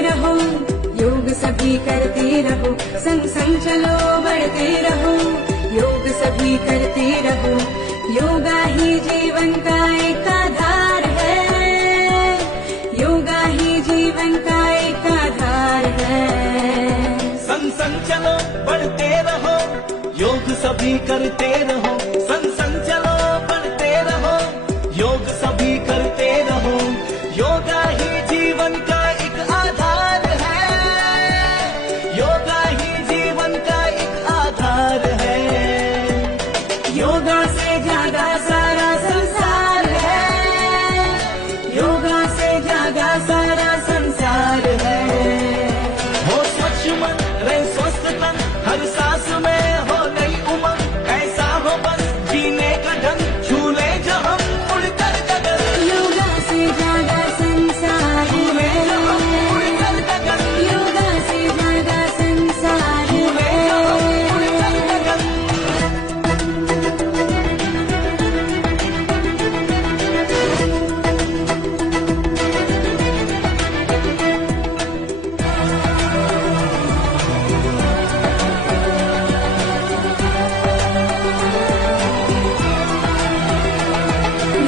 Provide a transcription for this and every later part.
रहो, योग सभी करते रहो, संग संग चलो बढ़ते रहो, योग सभी करते रहो, योगा ही जीवन का एक आधार है, योगा ही जीवन का एक आधार है। संग संग चलो बढ़ते रहो, योग सभी करते रहो, संग संग चलो बढ़ते रहो, योग सभी करते रहो, योगा ही जीवन का एक आधार है, योगा ही जीवन का एक आधार है। योगा से जागा सारा संसार है, योगा से जागा सारा संसार है। हो स्वच्छ मन रहे स्वस्थ तन, हर सांस में हो नई उमंग, ऐसा हो बस जीने का ढंग, झूले जो हम उड़कर गगन, योगा से जागा संसार झूले जो हम है, उड़कर गगन, योगा से जागा संसार झूले जो हम उड़कर गगन।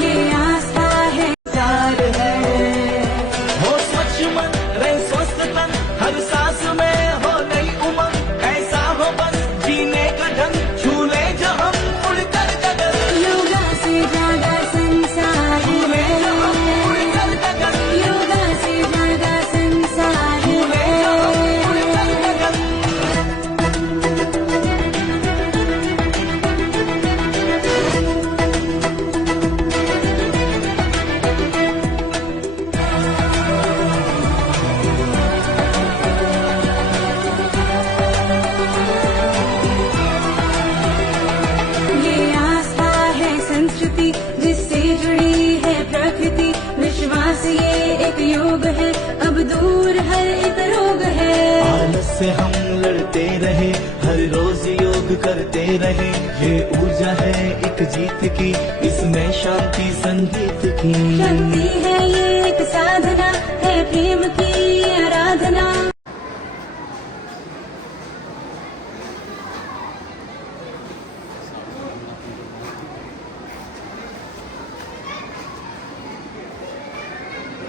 ये आस्था है, प्यार है। हो स्वच्छ मन रहे स्वस्थ तन, हर सांस में हो नई उमंग, ऐसा हो बस जीने का ढंग, झूले जो हम उड़कर गगन, योगा से जागा संसार झूले जो हम है, उड़कर गगन, योगा से जागा संसार झूले जो हम उड़कर है। गगन। ये आस्था है संस्कृति जिससे जुड़ी है प्रकृति, विश्वास ये एक योग है, अब दूर हर एक रोग है। आलस से हम लड़ते रहे, हर रोज योग करते रहे, ये ऊर्जा है एक जीत की, इसमें शांति संगीत की। शक्ति है ये एक साधना है, प्रेम की आराधना।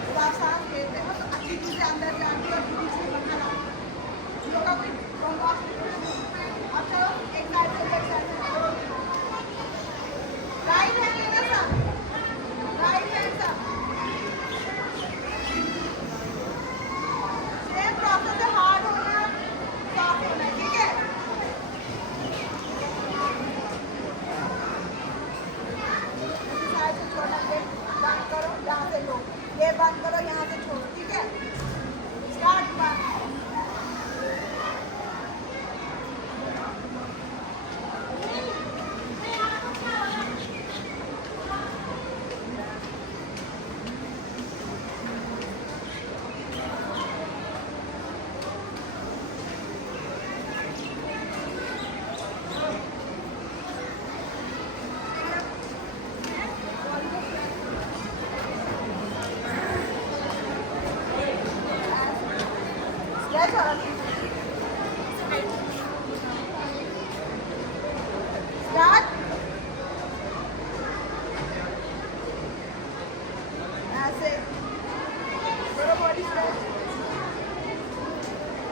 जब आप सांस लेते हो तो अच्छी चीजें अंदर जाती है और दूर से बाहर आती है। योगा कोई रोंगा अब चलो एक साइड से एक साइड से राइट हैंड लेना sir, right hand sir, same process है, हार्ड होना सॉफ्ट होना, ठीक है। इसी साइड से छोड़ना, ये बंद करो, यहाँ से लो, ये बंद करो, यहाँ से छोड़ो, ठीक है। स्टार्ट बंद। Stretch और स्टार्ट। ऐसे करो बॉडी स्ट्रेच,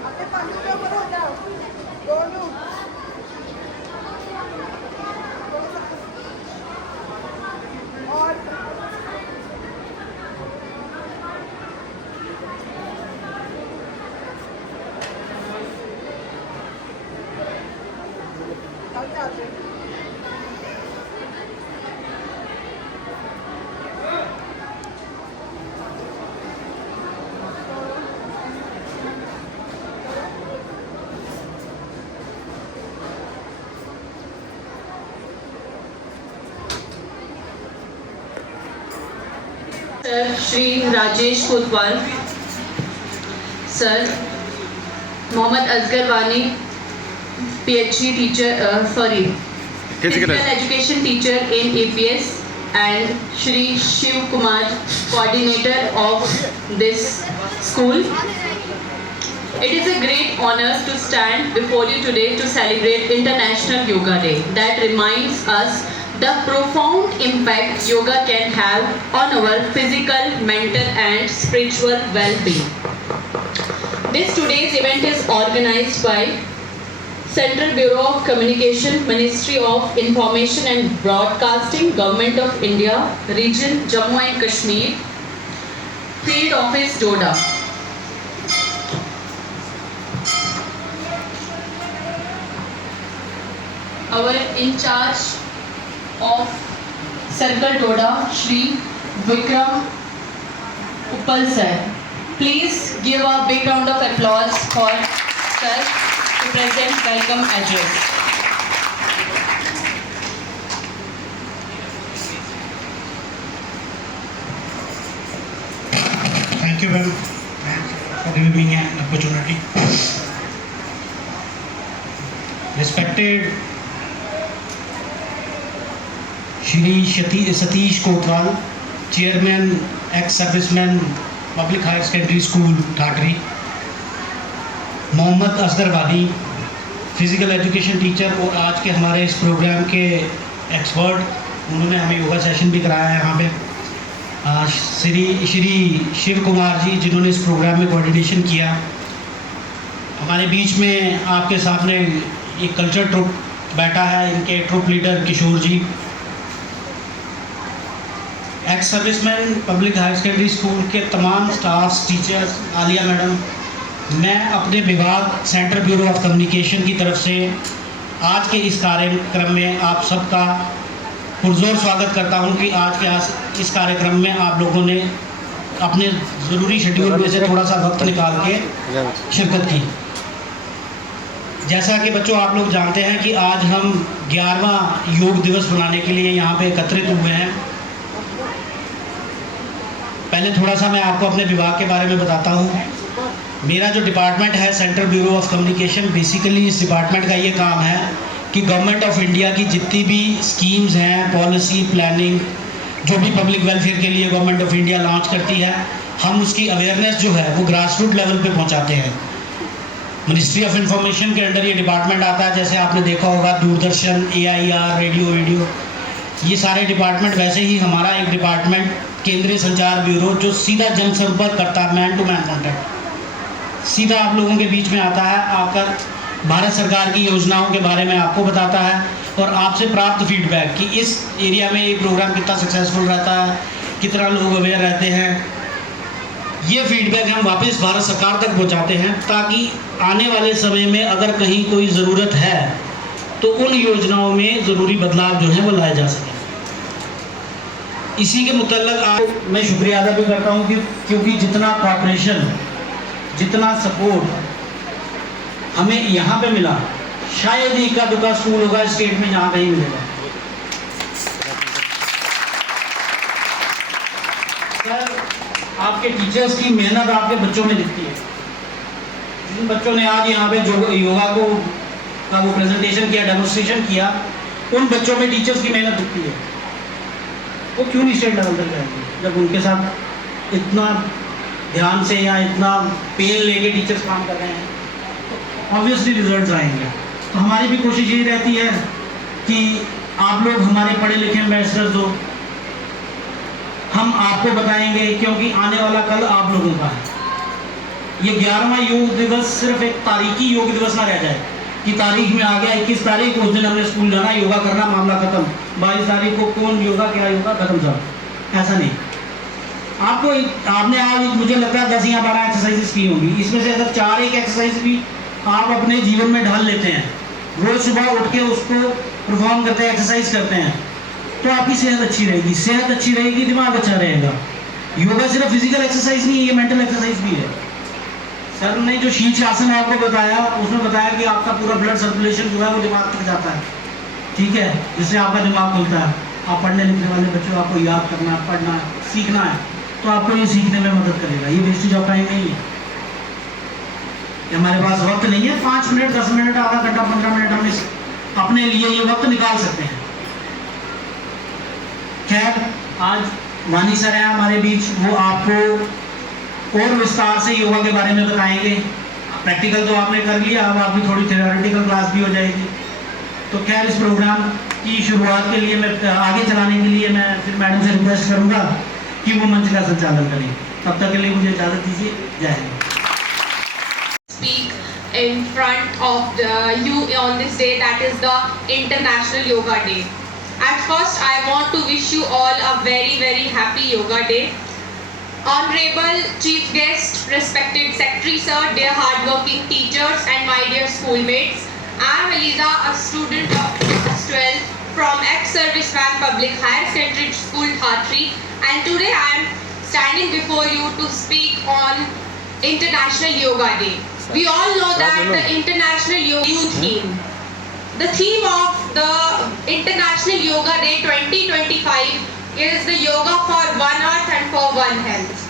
अपने पंजों के ऊपर हो जाओ, दोनों और चल जाते हैं। सर श्री राजेश कोतवाल, सर मोहम्मद असगर वानी, PhD teacher, physical education teacher in APS, and Shri Shiv Kumar, coordinator of this school. It is a great honor to stand before you today to celebrate International Yoga Day that reminds us the profound impact yoga can have on our physical, mental and spiritual well-being. Today's event is organized by Central Bureau of Communication, Ministry of Information and Broadcasting, Government of India, Region Jammu and Kashmir, Field Office Doda. Our in charge of Circle Doda, Shri Vikram Uppal sir. Please give a big round of applause for sir to present welcome address. Thank you very much for giving me an opportunity. Respected Shri Satish Kotwal, Chairman, ex-serviceman, Public Higher Secondary School, Thatri. Mohammad Asghar वानी, physical education teacher और आज के हमारे इस programme के expert, उन्होंने हमें yoga session भी कराया है यहाँ पे। श्री शिव कुमार जी, जिन्होंने इस प्रोग्राम में कोऑर्डिनेशन किया। हमारे बीच में आपके सामने एक कल्चर ट्रुप बैठा है, इनके troop leader Kishore ji. Ex serviceman public higher secondary school के तमाम स्टाफ्स, टीचर्स, आलिया मैडम, मैं अपने विभाग सेंट्रल ब्यूरो ऑफ कम्युनिकेशन की तरफ से आज के इस कार्यक्रम में आप सबका पुरजोर स्वागत करता हूं कि आज के इस कार्यक्रम में आप लोगों ने अपने ज़रूरी शेड्यूल में से थोड़ा सा वक्त निकाल के शिरकत की। जैसा कि बच्चों आप लोग जानते हैं कि आज हम 11वां योग दिवस मनाने के लिए यहाँ पे एकत्रित हुए हैं। पहले थोड़ा सा मैं आपको अपने विभाग के बारे में बताता हूँ। मेरा जो डिपार्टमेंट है central bureau of communication, basically इस डिपार्टमेंट का ये काम है कि गवर्नमेंट ऑफ इंडिया की जितनी भी स्कीम्स हैं, पॉलिसी, प्लानिंग, जो भी पब्लिक वेलफेयर के लिए गवर्नमेंट ऑफ इंडिया लॉन्च करती है, हम उसकी अवेयरनेस जो है वो ग्रास रूट लेवल पे पहुंचाते हैं। मिनिस्ट्री ऑफ इंफॉर्मेशन के अंडर ये डिपार्टमेंट आता है। जैसे आपने देखा होगा दूरदर्शन, AIR, रेडियो, ये सारे डिपार्टमेंट। वैसे ही हमारा एक डिपार्टमेंट केंद्रीय संचार ब्यूरो, जो सीधा जनसंपर्क करता है, मैन टू मैन कॉन्टैक्ट, सीधा आप लोगों के बीच में आता है, आकर भारत सरकार की योजनाओं के बारे में आपको बताता है और आपसे प्राप्त फीडबैक कि इस एरिया में ये प्रोग्राम कितना सक्सेसफुल रहता है, कितना लोग अवेयर रहते हैं, ये फीडबैक हम वापस भारत सरकार तक पहुंचाते हैं, ताकि आने वाले समय में अगर कहीं कोई ज़रूरत है तो उन योजनाओं में ज़रूरी बदलाव जो है वो लाए जा सके। इसी के मुतल्लिक़ आज मैं शुक्रिया अदा भी करता हूँ कि क्योंकि जितना कोऑपरेशन, जितना सपोर्ट हमें यहाँ पे मिला, शायद ही इक्का दुक्का स्कूल होगा स्टेट में जहाँ कहीं मिलेगा। सर, आपके टीचर्स की मेहनत आपके बच्चों में दिखती है। जिन बच्चों ने आज यहाँ पे योगा को का वो प्रेजेंटेशन किया, डेमोन्स्ट्रेशन किया, उन बच्चों में टीचर्स की मेहनत दिखती है। वो क्यों नहीं स्टेट लेवल तक जाएंगे जब उनके साथ इतना ध्यान से या इतना पेन लेके टीचर्स काम कर रहे हैं? तो ऑब्वियसली रिजल्ट्स आएंगे। तो हमारी भी कोशिश यही रहती है कि आप लोग हमारे पढ़े लिखे एम्बेसडर्स हो, हम आपको बताएंगे, क्योंकि आने वाला कल आप लोगों का है। ये 11वां योग दिवस सिर्फ एक तारीखी योग दिवस ना रह जाए कि तारीख में आ गया 21 तारीख, उस दिन हमने स्कूल जाना, योगा करना, मामला खत्म। 22 तारीख को कौन योगा, क्या योगा, खत्म सब। ऐसा नहीं। आपने आज मुझे लगता है 10 या 12 एक्सरसाइजेस की होंगी। इसमें से अगर 4 एक एक्सरसाइज भी आप अपने जीवन में ढाल लेते हैं, रोज सुबह उठ के उसको परफॉर्म करते हैं, एक्सरसाइज करते हैं, तो आपकी सेहत अच्छी रहेगी। सेहत अच्छी रहेगी, दिमाग अच्छा रहेगा। योगा सिर्फ फिजिकल एक्सरसाइज नहीं है, ये मेंटल एक्सरसाइज भी है। सर ने जो शीर्ष आसन आपको बताया, उसमें बताया कि आपका पूरा ब्लड सर्कुलेशन जो है वो दिमाग तक जाता है, ठीक है, जिससे आपका दिमाग खुलता है। आप पढ़ने लिखने वाले बच्चों, आपको याद करना, पढ़ना, सीखना है, तो आपको ये सीखने में मदद करेगा। ये वेस्टेज ऑफ टाइम नहीं है। हमारे पास वक्त नहीं है, 5 मिनट, 10 मिनट, आधा घंटा, 15 मिनट हम इस अपने लिए ये वक्त निकाल सकते हैं। खैर, आज वानी सर हैं हमारे बीच, वो आपको और विस्तार से योगा के बारे में बताएंगे। प्रैक्टिकल तो आपने कर लिया, अब आपकी थोड़ी थ्योरेटिकल क्लास भी हो जाएगी। तो खैर इस प्रोग्राम की शुरुआत के लिए, मैं आगे चलाने के लिए मैं फिर मैडम से रिक्वेस्ट करूँगा कि वो मंच का संचालन करें। तब तक के लिए मुझे इजाज़त दीजिए। जय Hind. Speak in front of you on this day, that is the International Yoga Day. At first, I want to wish you all a very, very happy Yoga Day. Honorable Chief Guest, respected Secretary Sir, dear hardworking teachers and my dear schoolmates, I am Eliza, a student of class 12 from ex-serviceman Public Higher Secondary School, Thatri, and today I am standing before you to speak on International Yoga Day. We all know that the International Yoga Day theme. The theme of the International Yoga Day 2025 is the Yoga for One Earth and for One Health.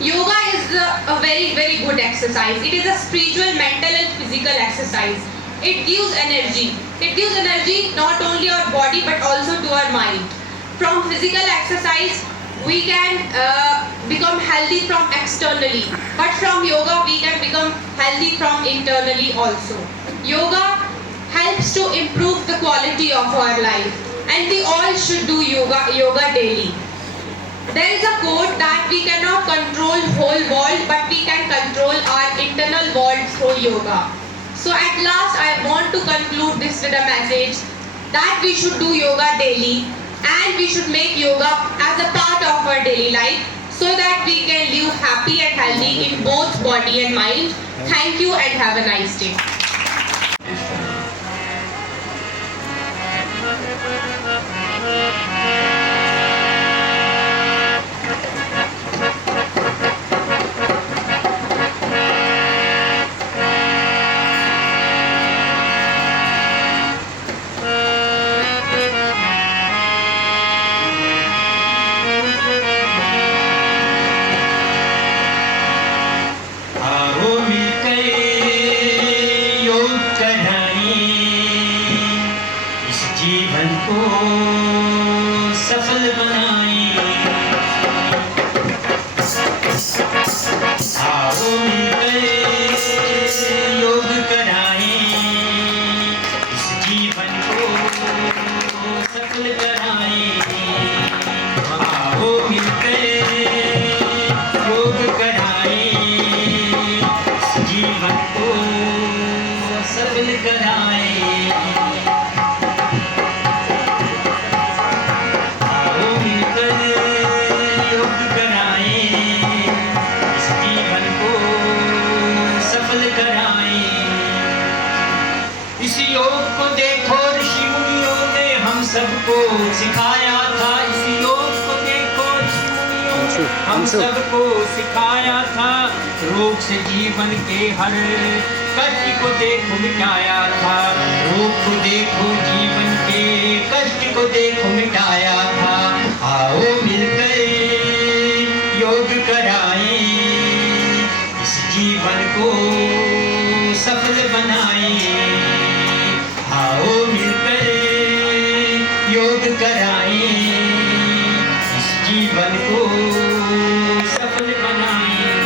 Yoga is a very, very good exercise. It is a spiritual, mental and physical exercise. It gives energy. It gives energy not only our body but also to our mind. From physical exercise, we can become healthy from externally, but from yoga we can become healthy from internally also. Yoga helps to improve the quality of our life, and we all should do yoga daily. There is a quote that we cannot control whole world, but we can control our internal world through yoga. So at last I want to conclude this with a message that we should do yoga daily, and we should make yoga as a part of our daily life so that we can live happy and healthy in both body and mind. Thank you and have a nice day. जीवन को सफल बनाएं, आओ मिलकर योग कराएं, इस जीवन को सफल कराएं, आओ मिलकर योग कराएं, इस जीवन को सफल कराएं। इस योग को देखो ऋषि मुनियों ने हम सबको सिखाया था, इस योग को देखो ऋषि मुनियों ने हम सबको सिखाया था, रोग से जीवन के हर कष्ट को देखो मिटाया था, रोग को देखो जीवन के कष्ट को देखो मिटाया था। आओ मिलकर योग कराएं, इस जीवन को सफल बनाएं, आओ मिलकर योग कराएं, इस जीवन को सफल बनाएं।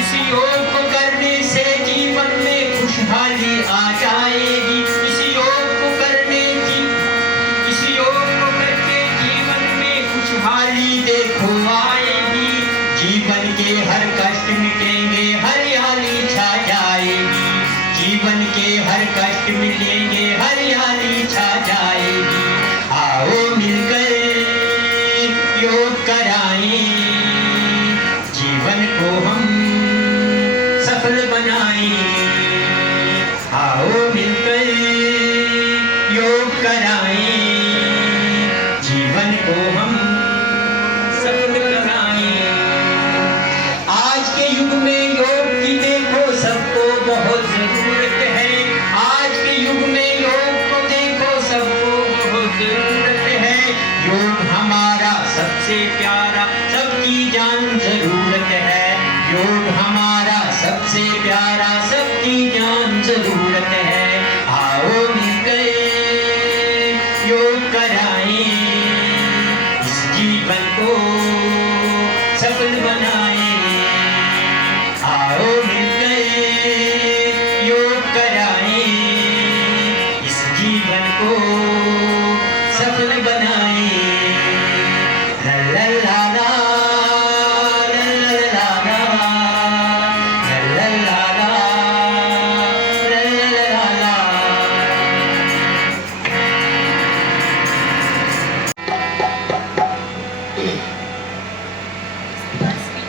इस योग को करने से जीवन में खुशहाली आ जाएगी, इस योग को करके जीवन में खुशहाली देखो आएगी, जीवन के हर कष्ट मिटेंगे, हरियाली छा जाएगी, जीवन के हर कष्ट मिटेंगे, हरियाली छा जाएगी। आओ मिलकर योग कराएं,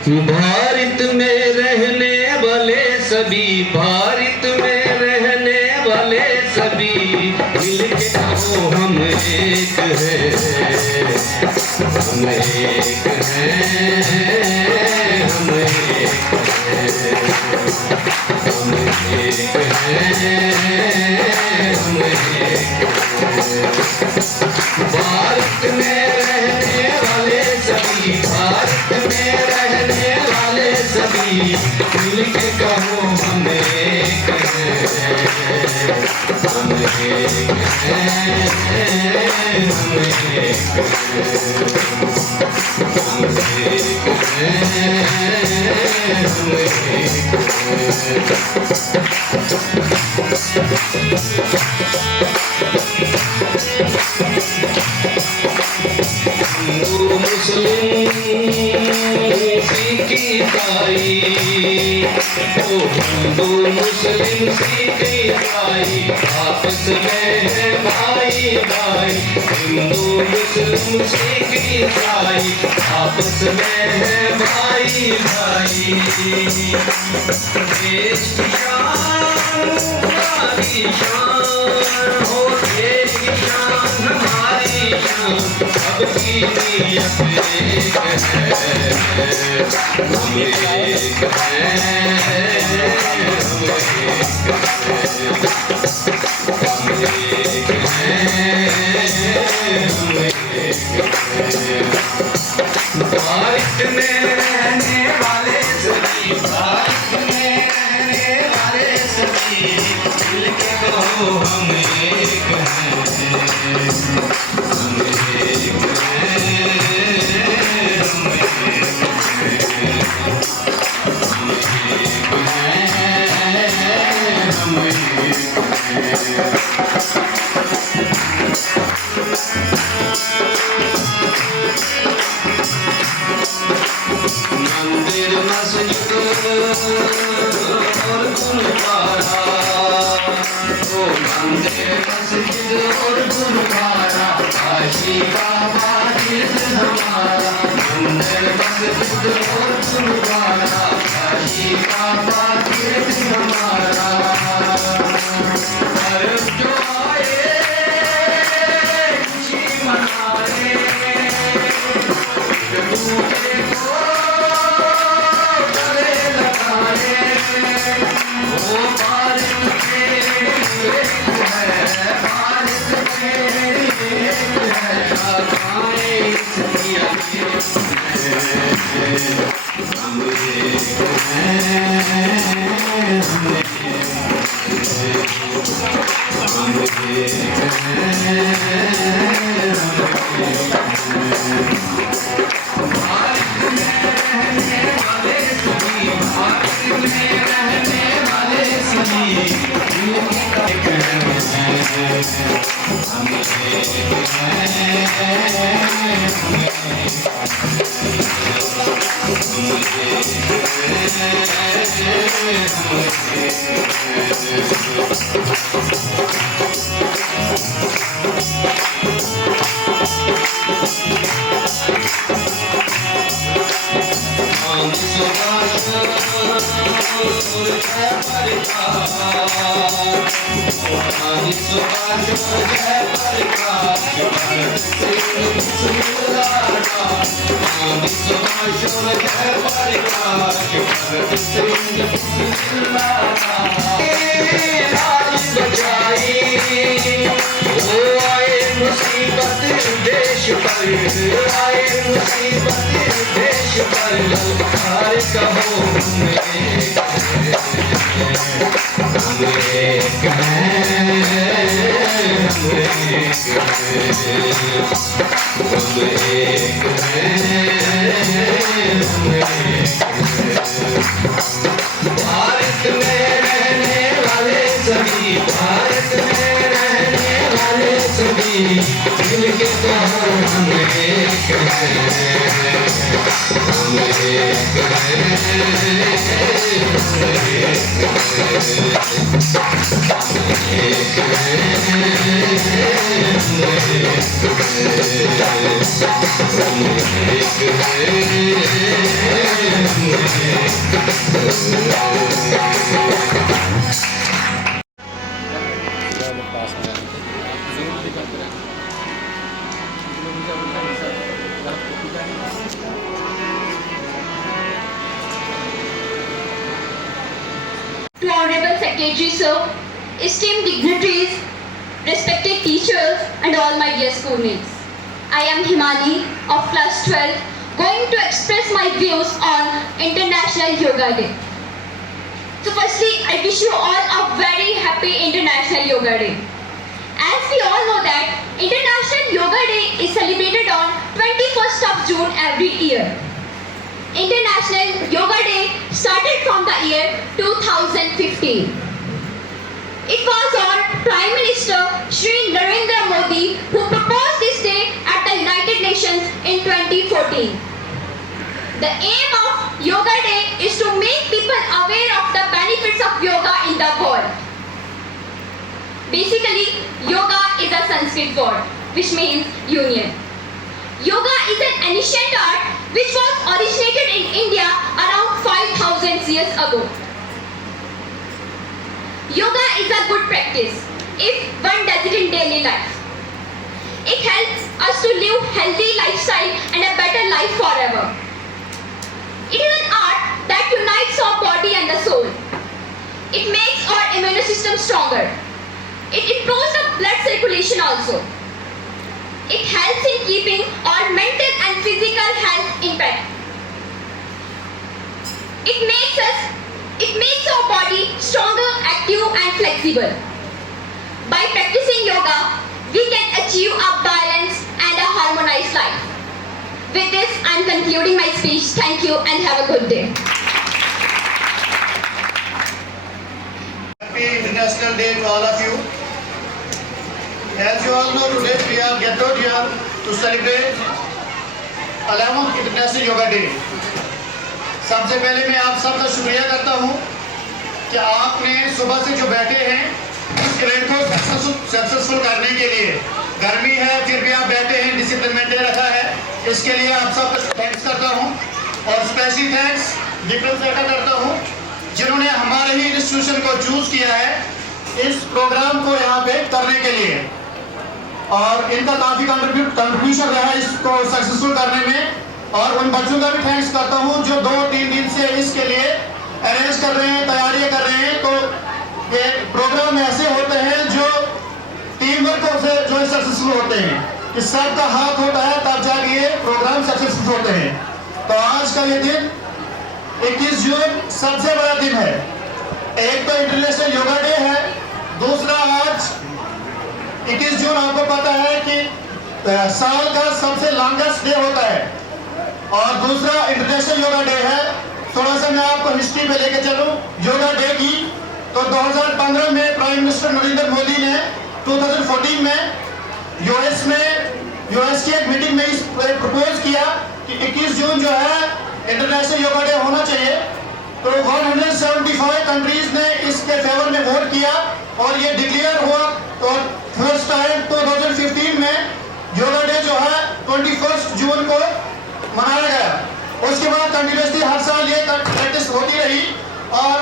भारत में रहने वाले सभी, भारत में रहने वाले सभी मिलके कहो हम एक हैं, हम एक हैं, हम एक हैं, हम एक हैं, हम एक हैं। भारत में रहने वाले सभी, भारत में रहने वाले सभी मिलके कहो हम एक हैं, हम एक हैं, हम एक हिंदू मुस्लिम सिख ईसाई, ओ हिंदू मुस्लिम सिख ईसाई आपस में है भाई भाई, हिंदू मुस्लिम सिख ईसाई आपस में है भाई भाई। देश की शान हमारी शान हो, देश की शान हमारी शान, सबकी नीयत एक है, हम एक हैं, हम एक हैं। भारत में रहने वाले सभी, भारत में रहने वाले सभी मिलके कहो हम एक हैं, हम एक हैं, हम मंदिर मस्जिद और गुरुद्वारा, ओ मंदिर मस्जिद और गुरुद्वारा काशी का वाहिद हमारा, मंदिर मस्जिद और गुरुद्वारा काशी का वाहिद हमारा। अरब जो आए खुशी मनाए, दूसरे को गले लगाए, वो भारत के एक है, भारत के एक है, आकाएं इसकी अमीर है, हम एक हैं, हम एक मुसीबत देश पर आए, मुसीबत देश पर ललकार कहो हम एक हैं, हम एक भारत में रहने वाले सभी, भारत में रहने वाले सभी मिलके कहो हम एक हैं, हम एक हैं। To Honorable Secretary Sir, esteemed dignitaries, respected teachers and all my dear schoolmates. I am Himani of class 12 going to express my views on International Yoga Day. So firstly, I wish you all a very happy International Yoga Day. As we all know that International Yoga Day is celebrated on 21st of June every year. International Yoga Day started from the year 2015. It was on Prime Minister Shri Narendra Modi who proposed this day at the United Nations in 2014. The aim of Yoga Day is to make people aware of the benefits of yoga in the world. Basically, yoga is a Sanskrit word which means union. Yoga is an ancient art which was originated in India around 5,000 years ago. Yoga is a good practice if one does it in daily life. It helps us to live healthy lifestyle and a better life forever. It is an art that unites our body and the soul. It makes our immune system stronger. It improves the blood circulation also. It helps in keeping our mental and physical health intact. It makes our body stronger, active and flexible. By practicing yoga, we can achieve a balanced and a harmonized life. With this, I am concluding my speech. Thank you and have a good day. Happy International Day to all of you. As you all know, today we are gathered here to celebrate 11th International Yoga Day. सबसे पहले मैं आप सबका शुक्रिया करता हूँ कि आपने सुबह से जो बैठे हैं इस इवेंट को सक्सेसफुल करने के लिए, गर्मी है फिर भी आप बैठे हैं, डिसिप्लिन मेंटेन रखा है, इसके लिए आप सबका थैंक्स करता हूँ। और स्पेशली थैंक्स डिफरेंस करता हूँ जिन्होंने हमारे ही इंस्टीट्यूशन को चूज किया है इस प्रोग्राम को यहाँ पे करने के लिए, और इनका काफी कंट्रीब्यूशन रहा है इसको सक्सेसफुल करने में। और उन बच्चों का भी थैंक्स करता हूँ जो 2-3 दिन से इसके लिए अरेंज कर रहे हैं, तैयारियां कर रहे हैं। तो ये प्रोग्राम ऐसे होते हैं जो टीम वर्क से जो सक्सेसफुल होते हैं, कि सबका हाथ होता है तब जाके ये प्रोग्राम सक्सेसफुल होते हैं। तो आज का ये दिन 21 जून सबसे बड़ा दिन है। एक तो इंटरनेशनल योगा डे है, दूसरा आज 21 जून आपको पता है कि साल का सबसे लॉन्गेस्ट डे होता है, और दूसरा इंटरनेशनल योगा डे है। थोड़ा सा मैं आपको हिस्ट्री में लेके चलूं योगा डे की। तो 2015 में प्राइम मिनिस्टर नरेंद्र मोदी ने 2014 में यूएस की एक मीटिंग में इस प्रपोज किया कि 21 जून जो है इंटरनेशनल योगा डे होना चाहिए। तो 175 कंट्रीज ने इसके फेवर में वोट किया और ये डिक्लेयर हुआ। और फर्स्ट टाइम 2015 में योगा डे जो है 21 जून को मनाया गया। उसके बाद कंटिन्यूसली हर साल ये प्रैक्टिस होती रही और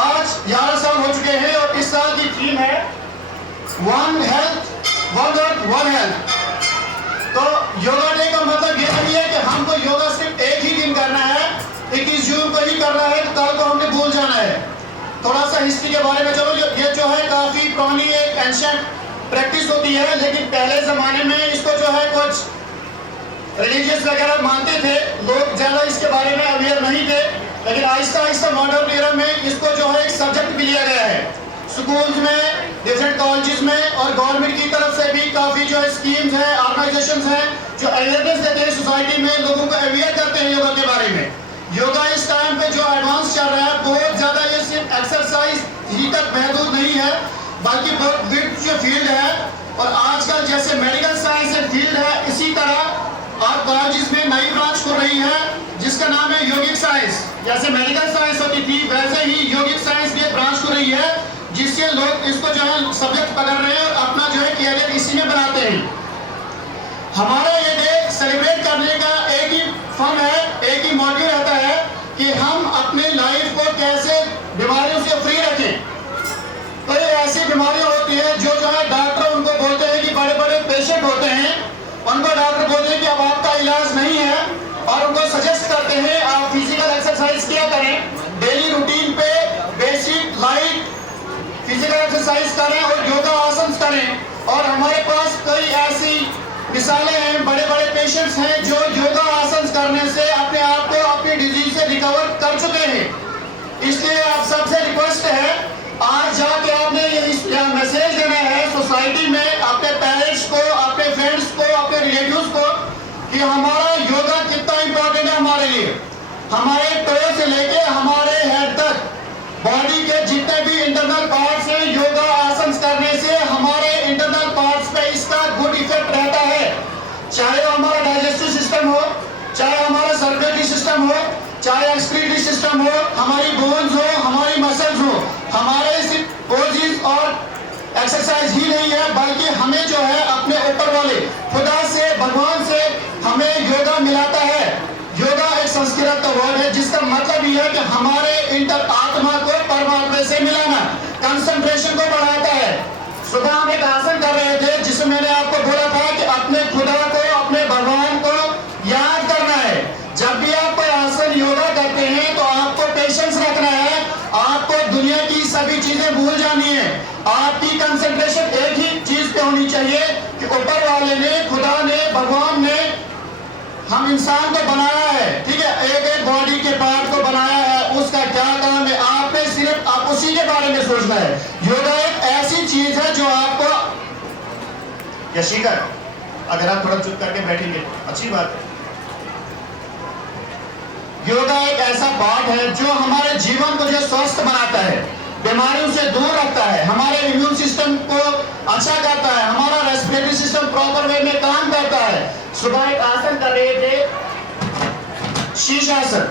आज 11 साल हो चुके हैं। और इस साल की थीम है one health one earth one health. तो योगा डे का मतलब ये नहीं है कि हमको योगा सिर्फ एक ही दिन करना है, 21 जून को ही करना है, तो कल को हमने भूल जाना है। थोड़ा सा हिस्ट्री के बारे में चलो, ये जो है काफी पुरानी एक एंशिएंट प्रैक्टिस होती है, लेकिन पहले जमाने में इसको जो है कुछ रिलीजियस वगैरह मानते थे, लोग ज्यादा इसके बारे में अवेयर नहीं थे। लेकिन आहिस्ता आहिस्ता मॉडर्न एरा में इसको जो है एक सब्जेक्ट भी लिया गया है स्कूल्स में, डिफरेंट कॉलेजेस में, और गवर्नमेंट की तरफ से भी काफी जो है स्कीम्स हैं, ऑर्गेनाइजेशंस हैं जो अवेयरनेस देते हैं सोसाइटी में, लोगों को अवेयर करते हैं योगा के बारे में। योगा इस टाइम पे जो एडवांस चल रहा है, बहुत ज्यादा ये सिर्फ एक्सरसाइज ही तक महदूद नहीं है, बल्कि बहुत बिग जो फील्ड है। और आजकल जैसे मेडिकल साइंस फील्ड है, इसी तरह और कॉलेजेस में नई ब्रांच खुल रही है जिसका नाम है योगिक साइंस। जैसे मेडिकल साइंस होती थी वैसे ही योगिक साइंस की ब्रांच खुल रही है, जिससे लोग इसको जो है सब्जेक्ट पकड़ रहे हैं और अपना जो है कैरियर इसी में बनाते हैं। हमारा ये सेलिब्रेट करने का एक ही फन है, एक ही मोटिव रहता है कि हम अपने लाइफ अब आपका इलाज नहीं है और उनको सजेस्ट करते हैं आप फिजिकल एक्सरसाइज किया करें, डेली रूटीन पे बेसिक लाइट फिजिकल एक्सरसाइज करें और योगा आसन करें। और हमारे पास कई ऐसी मिसालें हैं, बड़े बड़े पेशेंट्स हैं जो योगा आसन करने से अपने आप को अपनी डिजीज से रिकवर कर चुके हैं। इसलिए आप सबसे रिक्वेस्ट है, आज जाके आपने ये मैसेज देना है सोसाइटी में अपने पेरेंट्स को, अपने फ्रेंड्स को, अपने रिलेटिव्स को कि हमारा योगा कितना इंपॉर्टेंट है हमारे लिए। हमारे टो से लेके हमारे हेड तक बॉडी के जितने भी इंटरनल पार्ट्स हैं, योगा आसन करने से हमारे इंटरनल पार्ट्स पे इसका गुड इफेक्ट रहता है। चाहे वो हमारा डाइजेस्टिव सिस्टम हो, चाहे हमारा सर्कुलेटरी सिस्टम हो, चाहे एक्सक्रीटरी सिस्टम हो, हमारी बोन्स हो, हमारी मसल्स हो। हमारे सिर्फ कोर्सेज और एक्सरसाइज ही नहीं है, बल्कि हमें जो है अपने ऊपर वाले खुदा से, भगवान से हमें योगा मिलाता है। योगा एक संस्कृत वर्ड है जिसका मतलब ये है कि हमारे इंटर आत्मा को परमात्मा से मिलाना, कंसंट्रेशन को बढ़ाता है। सुबह हम एक आसन कर रहे थे जिसमें मैंने आपको बोला था कि अपने खुदा को, अपने भगवान को याद करना है। जब भी आप कोई आसन योगा करते हैं तो आपको पेशेंस रखना है, आपको दुनिया की सभी चीजें भूल जानी है। आपकी कंसंट्रेशन एक ही चीज पे होनी चाहिए कि ऊपर वाले ने, खुदा ने, भगवान ने हम इंसान को बनाया है, ठीक है, एक एक बॉडी के पार्ट को बनाया है, उसका क्या काम है, आपने सिर्फ आप उसी के बारे में सोचना है। योगा एक ऐसी चीज है जो आपको, यशीकर अगर आप थोड़ा चुप करके बैठेंगे अच्छी बात है। योगा एक ऐसा पार्ट है जो हमारे जीवन को जो स्वस्थ बनाता है, बीमारियों से दूर रखता है, हमारे इम्यून सिस्टम को अच्छा करता है, हमारा रेस्पिरेटरी सिस्टम प्रॉपर वे में काम करता है। सुबह एक आसन कर रहे थे, शीर्षासन,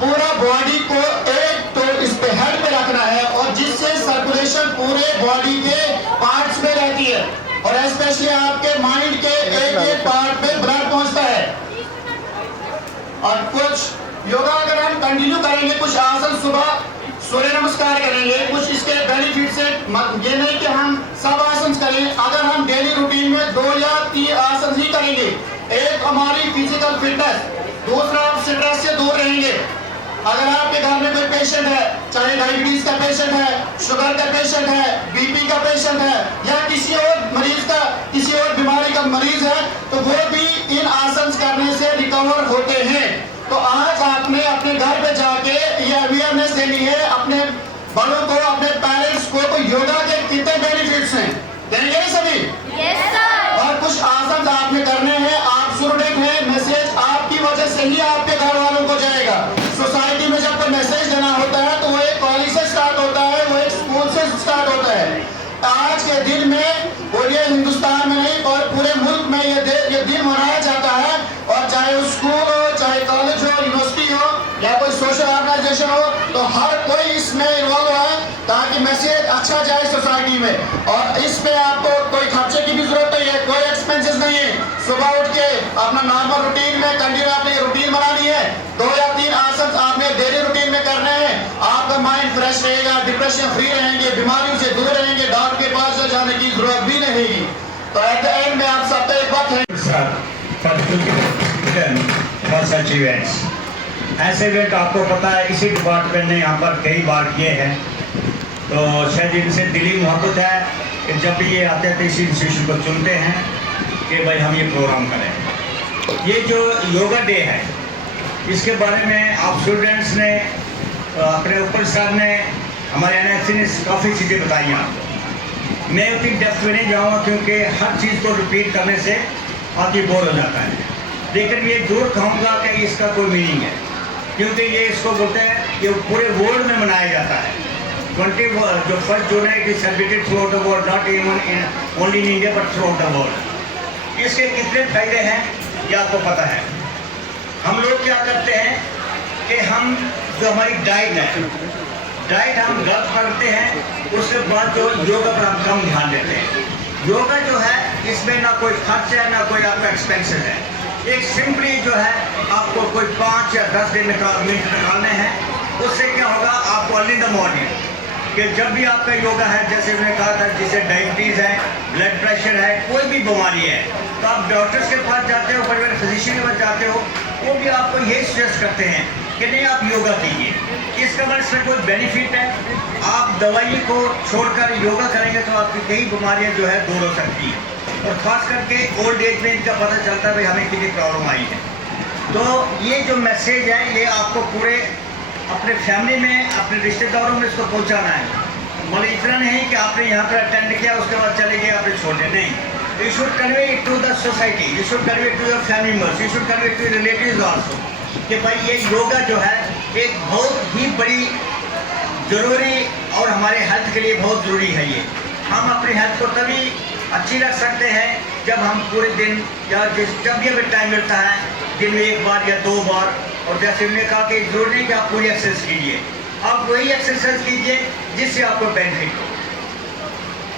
पूरा बॉडी को एक तो इस पे हेड पे रखना है और जिससे सर्कुलेशन पूरे बॉडी के पार्ट्स में रहती है और स्पेशली आपके माइंड के एक एक पार्ट पे ब्लड पहुंचता है। और कुछ योगा अगर हम कंटिन्यू करेंगे, कुछ आसन सुबह सूर्य नमस्कार करेंगे, कुछ इसके बेनिफिट से ये नहीं कि हम सब आसन करें, अगर हम डेली रूटीन में 2 या 3 आसन ही करेंगे, एक हमारी फिजिकल फिटनेस, दूसरा आप स्ट्रेस से दूर रहेंगे। अगर आपके घर में कोई पेशेंट है, चाहे डायबिटीज का पेशेंट है, शुगर का पेशेंट है, बीपी का पेशेंट है या किसी और मरीज का, किसी और बीमारी का मरीज है, तो वो भी इन आसन करने से रिकवर होते हैं। तो आज आपने अपने घर पे जाके ये अवेयरनेस देनी है अपने बड़ों को, अपने पेरेंट्स को, तो योगा के कितने बेनिफिट्स हैं, देंगे सभी? Yes, sir. और कुछ आसन आपने करने हैं, आप स्टूडेंट हैं, मैसेज आपकी वजह से ही आपके घर वालों को जाएगा। सोसाइटी में जब कोई मैसेज देना होता है तो वो एक कॉलेज से स्टार्ट होता है, वो एक स्कूल से स्टार्ट होता है। आज के दिन में पूरे हिंदुस्तान में नहीं और पूरे मुल्क में ये दिन मनाया जाता है, और चाहे वो स्कूल हो, चाहे कॉलेज हो, यूनिवर्सिटी हो या कोई सोशल ऑर्गेनाइजेशन हो, तो हर कोई इसमें इन्वॉल्व है ताकि मैसेज अच्छा जाए सोसाइटी में। और इसमें आपको कोई खर्चे की भी जरूरत नहीं है, कोई एक्सपेंसेस नहीं है। सुबह उठ के अपना नॉर्मल रूटीन में कंटिन्यू आपने रूटीन बनानी है, 2 या 3 आसन आपने डेली रूटीन में करने हैं, आपका माइंड फ्रेश रहेगा, डिप्रेशन फ्री रहेंगे, बीमारियों से दूर रहेंगे, डॉक्टर के पास जाने की जरूरत भी नहीं रहेगी। तो एट द एंड में आप सबसे एक बात है, सच इवेंट्स, ऐसे इवेंट आपको पता है इसी डिपार्टमेंट ने यहाँ पर कई बार किए हैं, तो शायद इनसे दिली मोहब्बत है कि जब भी ये आते हैं तो इसी इंस्टीट्यूशन को चुनते हैं कि भाई हम ये प्रोग्राम करें। ये जो योगा डे है, इसके बारे में आप स्टूडेंट्स ने, अपने ऊपर साहब ने, हमारे NFC ने काफ़ी चीज़ें बताई आपको। मैं उतनी डेप्थ में नहीं जाऊँगा क्योंकि हर चीज़ को रिपीट करने से आदमी बोर हो जाता है, लेकिन ये जरूर कहूँगा कि इसका कोई मीनिंग है, क्योंकि ये इसको बोलते हैं कि पूरे वर्ल्ड में मनाया जाता है। 1 जून है, it is celebrated through out the world, not even only in India but through out the world. इसके कितने फायदे हैं ये आपको पता है। हम लोग क्या करते हैं कि हम जो हमारी डाइट है, डाइट हम गलत करते हैं, उसके बाद जो योगा पर हम कम ध्यान देते हैं। योगा जो है इसमें ना कोई खर्च है ना कोई आपका एक्सपेंसेस है, एक सिंपली जो है आपको कोई 5 या 10 मिनट निकालने हैं। उससे क्या होगा, आपको अर्ली इन द मॉर्निंग कि जब भी आपका योगा है, जैसे मैंने कहा था, जिसे डायबिटीज़ है, ब्लड प्रेशर है, कोई भी बीमारी है, तो आप डॉक्टर्स के पास जाते हो, बड़े बड़े फिजिशियन के पास जाते हो, वो भी आपको यही सजेस्ट करते हैं कि नहीं आप योगा कीजिए। इसका मतलब इसमें कोई बेनिफिट है, आप दवाई को छोड़कर योगा करेंगे तो आपकी कई बीमारियां जो है दूर हो सकती हैं, और ख़ास करके ओल्ड एज में इनका पता चलता है भाई हमें कितनी प्रॉब्लम आई है। तो ये जो मैसेज है ये आपको पूरे अपने फैमिली में, अपने रिश्तेदारों में इसको पहुँचाना है। मतलब इतना नहीं कि आपने यहाँ पर अटेंड किया उसके बाद चले गए आपने छोड़े, नहीं। You should convey it to the society, you should convey to your family members, you should convey to relatives also कि भाई ये योगा जो है एक बहुत ही बड़ी ज़रूरी और हमारे हेल्थ के लिए बहुत ज़रूरी है। ये हम अपनी हेल्थ को तभी अच्छी रख सकते हैं जब हम पूरे दिन या जब भी हमें टाइम मिलता है, दिन में 1 बार या 2 बार, और जैसे उन्होंने कहा कि जरूरी नहीं कि आप पूरी एक्सरसाइज कीजिए, आप वही एक्सरसाइज कीजिए जिससे आपको बेनिफिट हो।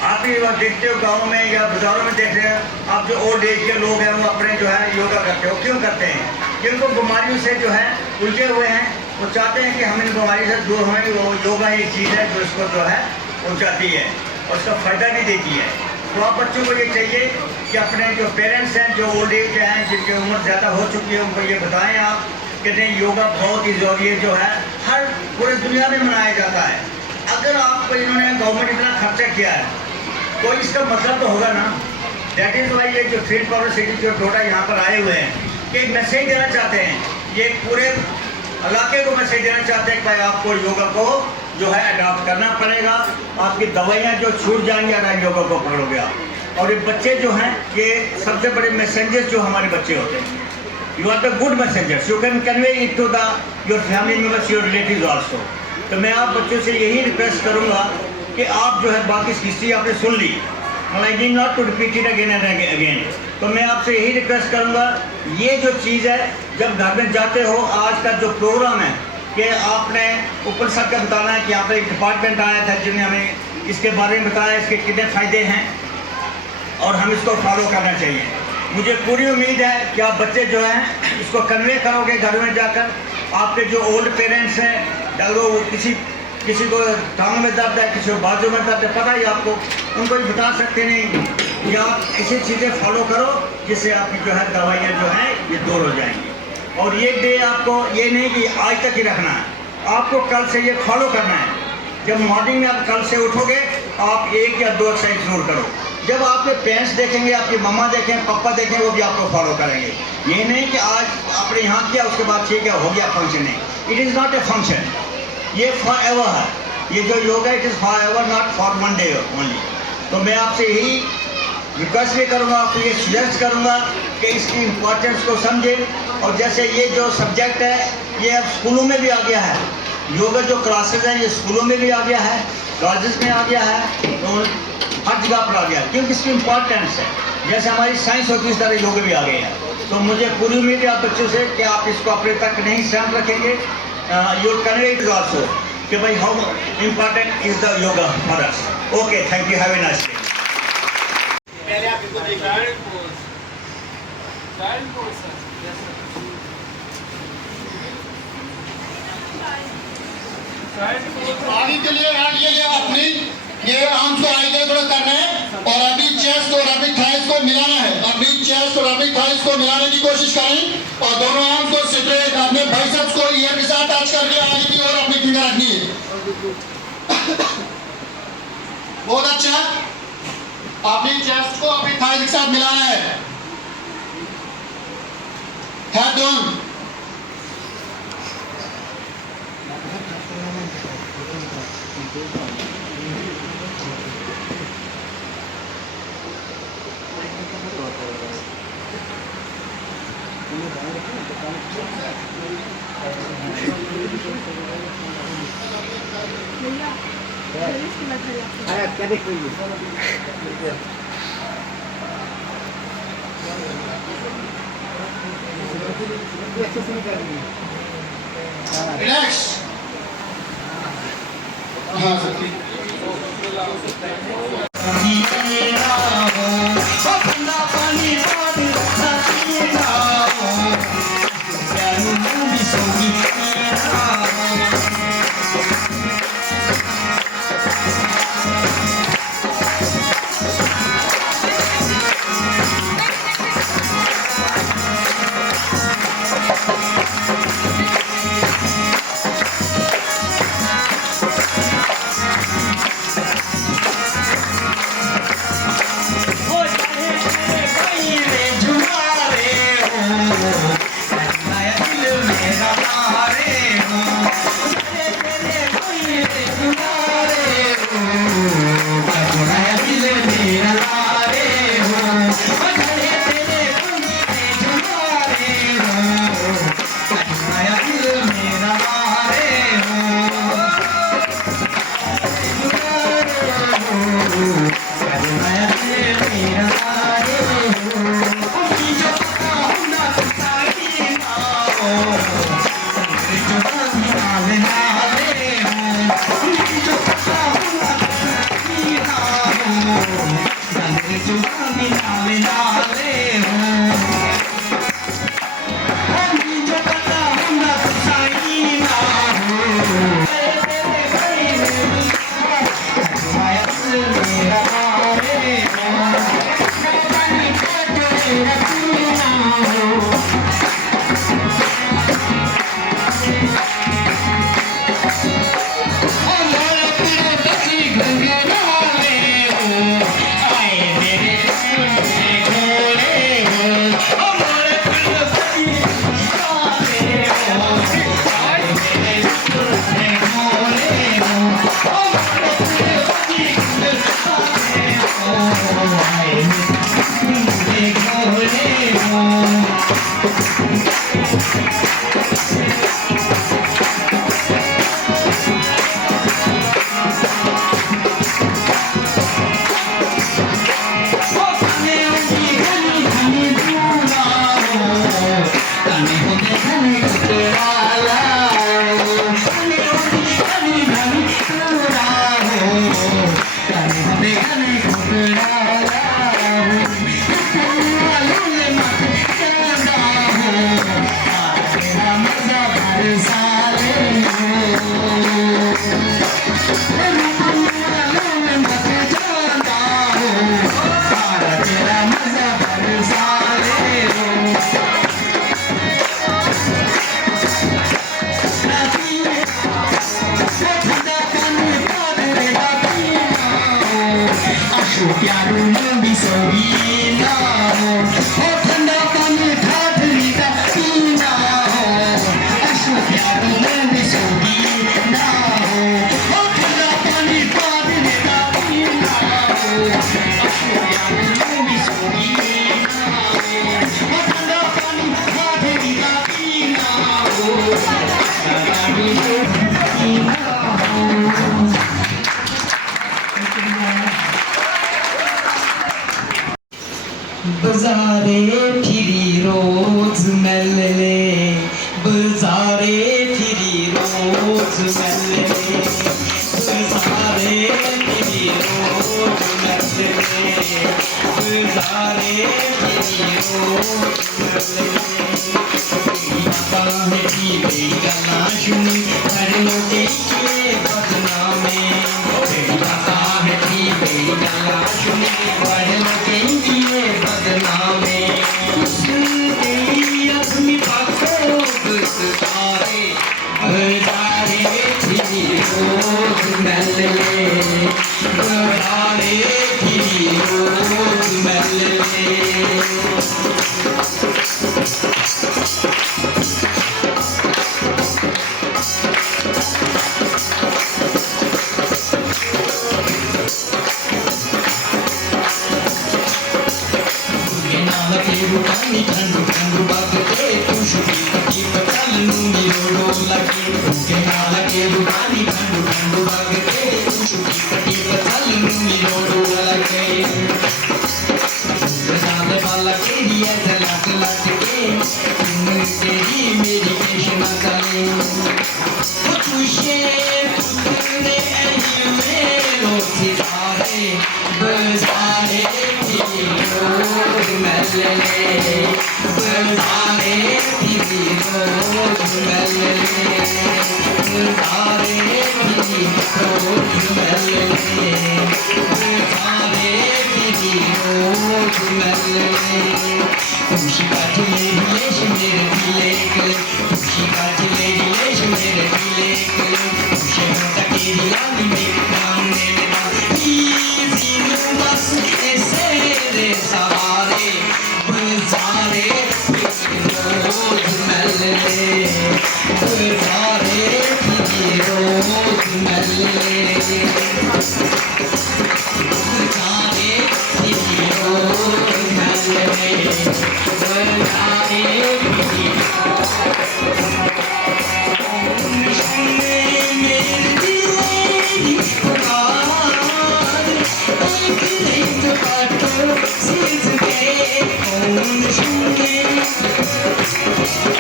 आप भी देखते हो गाँव में या बाज़ारों में देख रहे हैं आप, जो ओल्ड एज के लोग हैं वो अपने जो है योगा करते हो। क्यों करते हैं? कि उनको बीमारियों से जो है उलझे हुए हैं, वो चाहते हैं कि हम इन बीमारी से दूर हों। वो योगा एक चीज़ है जो इसको जो है पहुँचाती है और उसका फ़ायदा भी देती है। तो आप बच्चों को ये चाहिए कि अपने जो पेरेंट्स हैं, जो ओल्ड एज हैं, जिनकी उम्र ज़्यादा हो चुकी है, उनको ये बताएँ आप कि नहीं योगा बहुत ही ज़रूरी है, जो है हर पूरे दुनिया में मनाया जाता है। अगर आपको इन्होंने गवर्नमेंट इतना खर्चा किया है तो इसका मतलब तो होगा ना। दैट इज़ वाई ये जो फील्ड पब्लिसिटी जो टोटा यहाँ पर आए हुए हैं कि एक मैसेज देना चाहते हैं, ये पूरे इलाके को मैसेज देना चाहते हैं कि भाई आपको योगा को जो है अडॉप्ट करना पड़ेगा, आपकी दवाइयाँ जो छूट जाएंगी अगर योगा को पकड़ोगे आप। और ये बच्चे जो हैं ये सबसे बड़े मैसेंजर्स जो हमारे बच्चे होते हैं, you are the good messengers, you can convey it to the your family members, your relatives also. तो मैं आप बच्चों से यही रिक्वेस्ट करूँगा कि आप जो है बाकी हिस्ट्री आपने सुन ली, I did not to repeat it again and again. तो मैं आपसे यही रिक्वेस्ट करूँगा, ये जो चीज़ है जब घर में जाते हो, आज का जो प्रोग्राम है कि आपने ऊपर सर का बताना है कि यहाँ पर एक डिपार्टमेंट आया था जिन्होंने हमें इसके बारे में बताया इसके कितने फ़ायदे हैं और हम इसको फॉलो करना चाहिए। मुझे पूरी उम्मीद है कि आप बच्चे जो हैं इसको कन्वे करोगे घर में जाकर। आपके जो ओल्ड पेरेंट्स हैं, अगर वो किसी को टांग में दर्द है, किसी को बाजू में दर्द है, पता ही आपको, उनको भी बता सकते नहीं या आप ऐसी चीज़ें फॉलो करो जिससे आपकी जो है दवाइयाँ जो हैं ये दूर हो जाएंगी। और ये डे आपको ये नहीं कि आज तक ही रखना है, आपको कल से ये फॉलो करना है। जब मॉर्निंग में आप कल से उठोगे आप 1 या 2 एक्सरसाइज जरूर करो। जब आपके पेरेंट्स देखेंगे, आपकी मम्मा देखें, पापा देखें, वो भी आपको फॉलो करेंगे। ये नहीं कि आज आपने यहाँ किया उसके बाद ठीक है हो गया फंक्शन, नहीं। It is not a function, ये फॉर एवर है। ये जो yoga it is for ever, not for 1 day only. तो मैं आपसे यही रिक्वेस्ट भी करूँगा, आपको ये सजेस्ट करूँगा कि इसकी इम्पोर्टेंस को समझें। और जैसे ये जो सब्जेक्ट है ये अब स्कूलों में भी आ गया है, योगा जो क्लासेस हैं ये स्कूलों में भी आ गया है, कॉलेजेस में आ गया है, तो हर जगह पर आ गया है क्योंकि इसकी इम्पोर्टेंस है। जैसे हमारी साइंस होती है इस तरह योगा भी आ गए हैं। तो मुझे पूरी उम्मीद है आप बच्चों से कि आप इसको अपने तक नहीं सहम रखेंगे। योर कन्वे इट आल्सो कि भाई how important is the yoga for us. Okay, thank you, have a nice day. पहले आप इसको देखिए। आगे के लिए ये अपनी ये आर्म्स को आगे थोड़ा करना है और अभी चेस्ट और अभी थाइस को मिलाना है। अभी चेस्ट और अभी थाइस को मिलाने की कोशिश करें और दोनों आर्म्स को स्ट्रेट अपने बाइसेप्स को ईयर के साथ टच करके आगे की ओर अपनी फिंगर रखनी है। बहुत अच्छा। अपनी चेस्ट को अपनी थाइस के साथ मिलाना है। Head down. क्या देख रही रिलैक्स। हाँ सर ठीक। बजारे फिरी रोज मेले बजारे फिरी रोज मेले बजारे फिरी रोज मेले बजारे फिरी रोज मेले की गला सुनी हर लोटे के बदनामे बाबा है की गला सुनी हर लोटे के बदनामे अपनी बातों बसारे बजारे फिरी रोज मेले बजारे फिरी रोज मेले Rupani Tandu Tandu Bagate Tushu Piti Patalu Niro Lagi Kenala ke Rupani Tandu Tandu Bagate Tushu Piti Patalu Niro Lagi Zala Bala ke diya Lat Lat ke Teri meri Krishna Kale Tushe Tune Ayume Rotidare Bazare Road Mele Bazare Road Mele Bazare Road Mele Bazare Road Mele Tushi kaati lesh mere dile kale Tushi kaati lesh mere dile kale Tushi hota keri lani mere naamne na Easy no bas aise re saware Bazare road mele Bazare road mele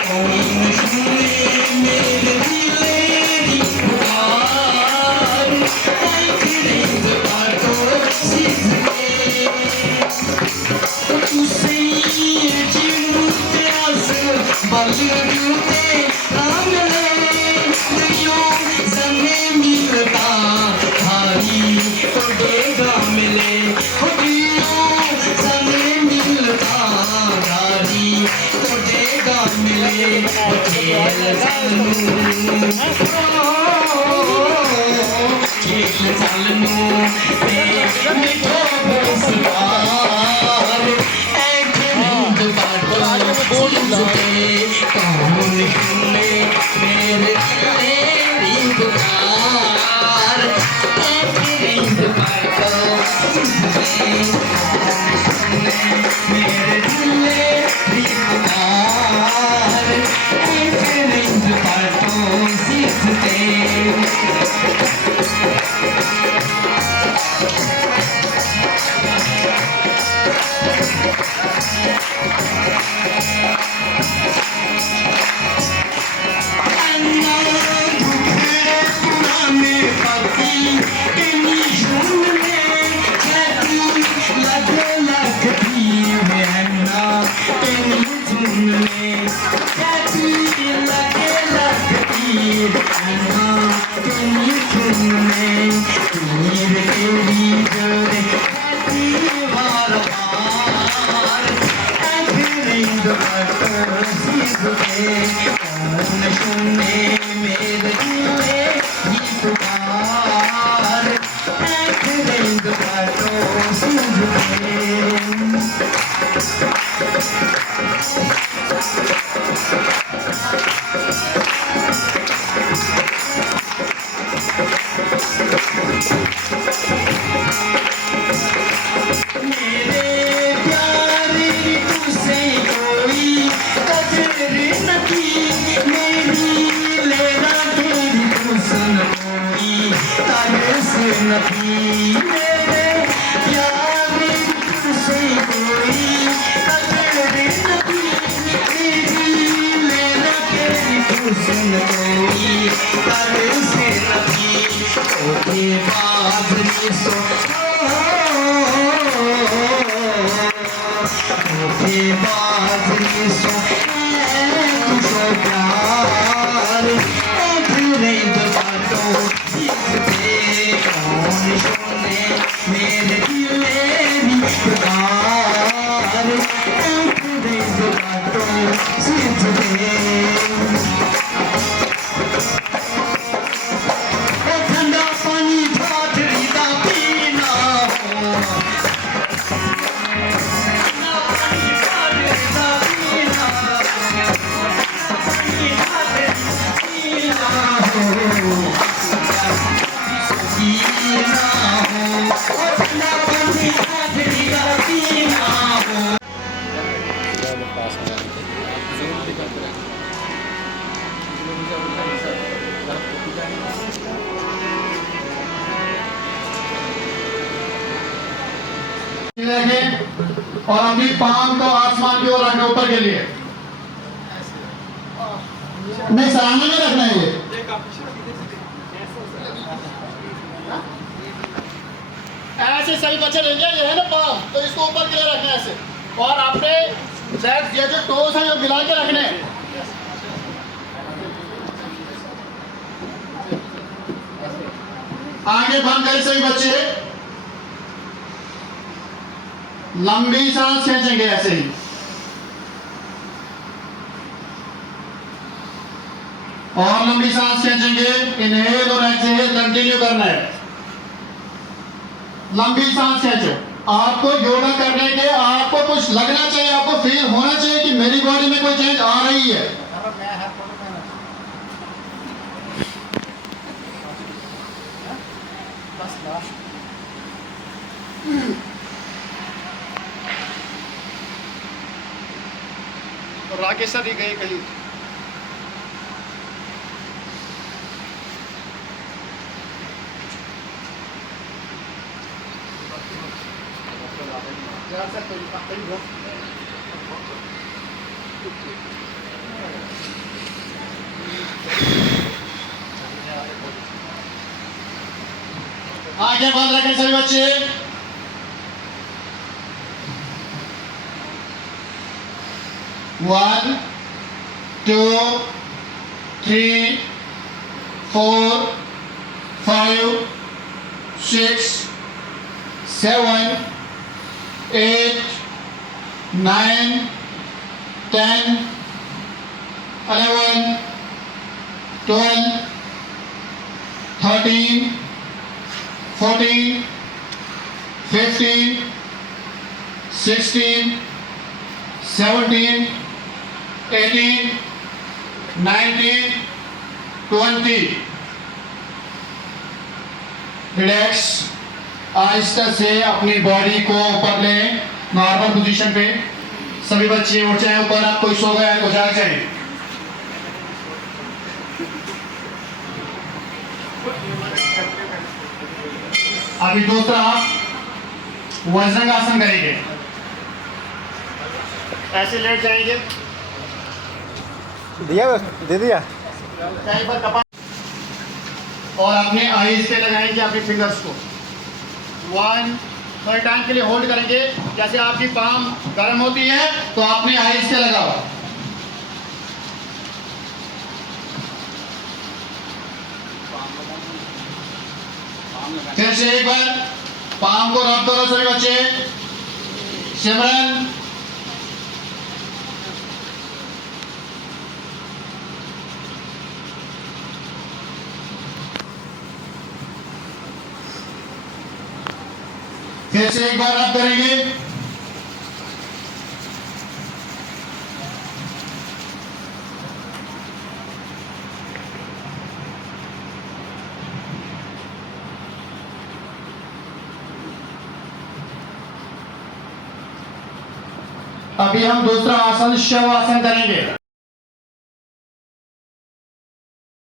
Om फल जूते काम ले दियों सने मिलता भारी तो देगा मिले हो दियों सने मिलता भारी तो देगा मिले खेल चलनू खेल चलनू मिठो सवार एक नींद बाटो सीधे कौन सुने मेरे तेरी पुकार एक नींद बाटो सीधे कौन सुने मेरे तेरी पुकार एक नींद बाटो सीधे और अभी पाम को आसमान की ओर रखना ऊपर के लिए नहीं सराहना में रखना है ये ऐसे सही बच्चे लेंगे ये है ना पाम तो इसको ऊपर के लिए रखना है ऐसे और आपने ये जो टोस है जो मिला के रखने हैं आगे बंद कर सही बच्चे लंबी सांस खींचेंगे ऐसे ही और लंबी सांस खींचेंगे इनहेल और एक्सहेल कंटिन्यू करना है लंबी सांस खींचो आपको योगा करने के आपको कुछ लगना चाहिए आपको फील होना चाहिए कि मेरी बॉडी में कोई चेंज आ रही है राकेश सर ही गए कहीं आगे बंद रखें सभी बच्चे 1 2, 3, 4, 5, 6, 7, 8, 9, 10, 11, 12, 13, 14, 15, 16, 17, 18, 19, 20. रिलैक्स। आहिस्ता से अपनी बॉडी को ऊपर लें, नॉर्मल पोजीशन पे। सभी बच्चे उठ जाएं ऊपर, आप कोई सो गया है तो जाग जाएं। अभी दूसरा वज्रांगासन करेंगे। ऐसे लेट जाएंगे, दे दिया कहीं पर कपाल और अपने आईज पे लगाएंगे अपने फिंगर्स को। 1 थोड़े टाइम के लिए होल्ड करेंगे। जैसे आपकी पाम गर्म होती है तो अपने आईज पे लगाओ। फिर से एक बार पाम को रब करो सभी बच्चे। सिमरन, फिर से एक बार रब करेंगे। अभी हम दूसरा आसन शव आसन करेंगे।